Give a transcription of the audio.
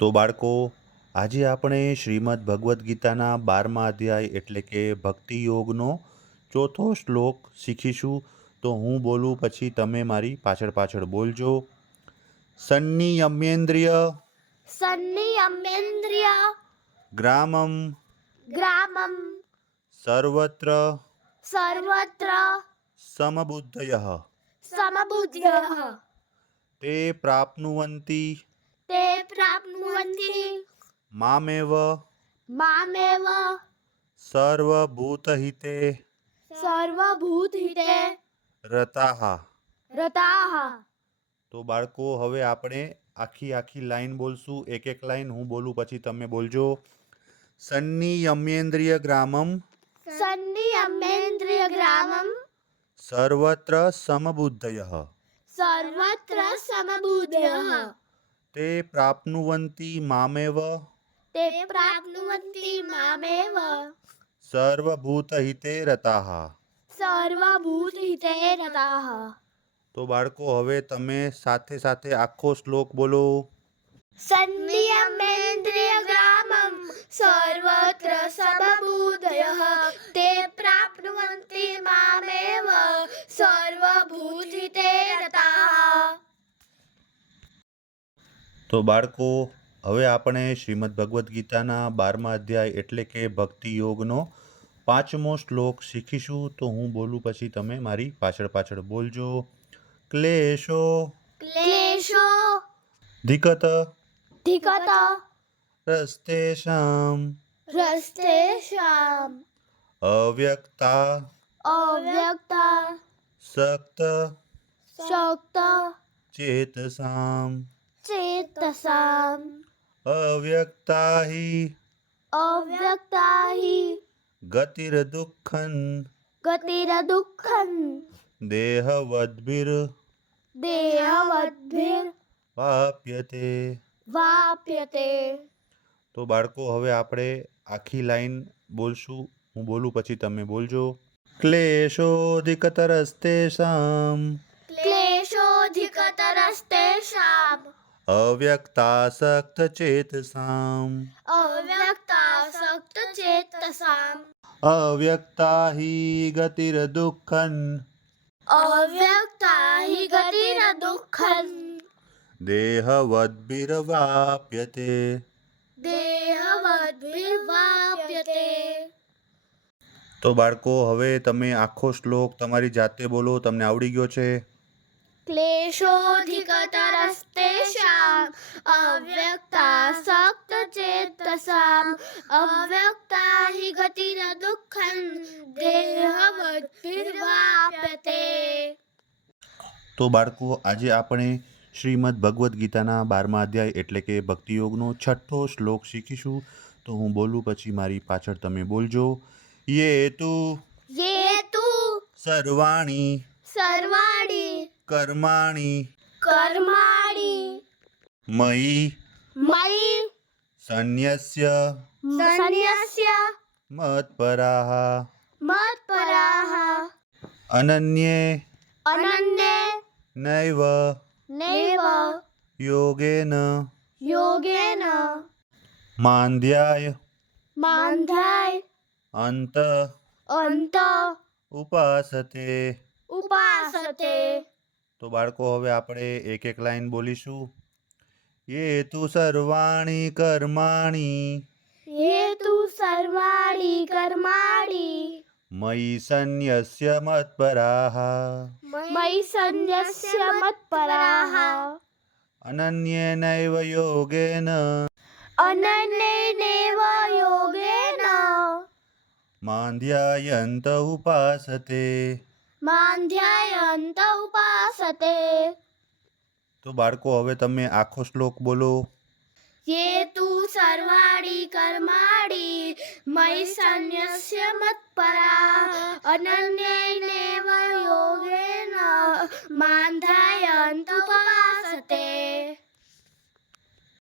તો બાળકો, આજે આપણે શ્રીમદ્ ભગવદ્ ગીતાના 12મા અધ્યાય એટલે કે ભક્તિ યોગનો ચોથો શ્લોક શીખીશું. તો હું બોલું પછી તમે મારી પાછળ પાછળ બોલજો. સંનિયમ્યેન્દ્રિય સંનિયમ્યેન્દ્રિય ગ્રામમ ગ્રામમ સર્વત્ર સર્વત્ર સમબુદ્ધયઃ સમબુદ્ધયઃ તે પ્રાપ્નુવન્તિ તે પ્રાપ્નુવન્તિ મામેવ મામેવ સર્વભૂતહિતે સર્વભૂતહિતે રતાઃ. રતાઃ. તો બાળકો, હવે આપણે આખી લાઈન બોલશું. એક લાઈન હું બોલું પછી તમે બોલજો. સંનિયમ્યેન્દ્રિય ગ્રામમ સંનિયમ્યેન્દ્રિય ગ્રામમ સર્વત્ર સમબુદ્ધયઃ સર્વત્ર સમબુદ્ધયઃ તે પ્રાપ્નુવન્તિ મામેવ તે પ્રાપ્નુવન્તિ મામેવ સર્વભૂતહિતે રતાઃ. સર્વભૂતહિતે રતાઃ. તો બાળકો, હવે તમે સાથે સાથે આખો શ્લોક બોલો. સંનિયમ્યેન્દ્રિય ગ્રામમ સર્વત્ર સમબુદ્ધયઃ તે પ્રાપ્નુવન્તિ મામેવ સર્વભૂતહિતે રતાઃ. તો બાળકો, હવે આપણે શ્રીમદ્ ભગવદ્ ગીતાના 12મા અધ્યાય એટલે કે ભક્તિ યોગનો 5મો શ્લોક શીખીશું. તો હું બોલું પછી તમે મારી પાછળ પાછળ બોલજો. ક્લેશો ક્લેશો ધિકત ધિકત રસ્તેષાં રસ્તેષાં અવ્યક્તા અવ્યક્તા સક્ત શક્ત ચેતસાં ચેતસાં અવ્યક્તા હિ અવ્યક્તા હિ ગતિર્દુઃખં ગતિર્દુઃખં દેહવદ્ભિર દેહવદ્ભિર વાપ્યતે. વાપ્યતે. તો બાળકો, હવે આપણે આખી લાઈન બોલશું. હું બોલું પછી તમે બોલજો. ક્લેશોધિકતરસ્તેષાં ક્લેશોધિકતરસ્તેષાં અવ્યક્તાસક્તચેતસાં અવ્યક્તાસક્તચેતસાં અવ્યક્તા હિ ગતિર્દુઃખં અવ્યક્તા હિ ગતિર્દુઃખં દેહવદ્ભિર્વાપ્યતે. દેહવદ્ભિર્વાપ્યતે. તો બાળકો, હવે તમે આખો શ્લોક તમારી જાતે બોલો. તમને આવડી ગયો છે? ક્લેશોધિકતરસ્તેષાં અવ્યક્તાસક્તચેતસાં અવ્યક્તા હિ ગતિર્દુઃખં દેહવદ્ભિર્વાપ્યતે. તો બાળકો, આજે આપણે શ્રીમદ્ ભગવદ્ ગીતાના 12મા અધ્યાય એટલે કે ભક્તિયોગનો 6થો શ્લોક શીખીશું. તો હું બોલું પછી મારી પાછળ તમે બોલજો. યેતુ યેતુ સર્વાણી સર્વાણી કર્માણિ કર્માણિ મયી મયિ સન્યસ્ય સન્યસ્ય મત્પરાઃ મત્પરાઃ અનન્યે અનન્યે નૈવ નૈવ યોગેન યોગેન માંધ્યાય માંધાય અંત અંત ઉપાસતે. ઉપાસતે. તો બાળકો, હવે આપણે એક લાઈન બોલીશું. યેતુ સર્વાણી કર્માણી યેતુ સર્વાણી કર્માણી મયી સન્યસ્ય મત્પરાઃ મયિ સન્યસ્ય મત્પરાઃ અનન્યેનૈવ યોગેન અનન્યેનૈવ યોગેન માંધ્યાયંત ઉપાસતે. માંધ્યાયંત ઉપાસતે. તો બાળકો, હવે તમે આખો શ્લોક બોલો. યેતુ સર્વાણી કર્માણી મયિ સન્યસ્ય મત્પરાઃ અનન્યેનૈવ યોગેન માંધાયંત ઉપાસતે.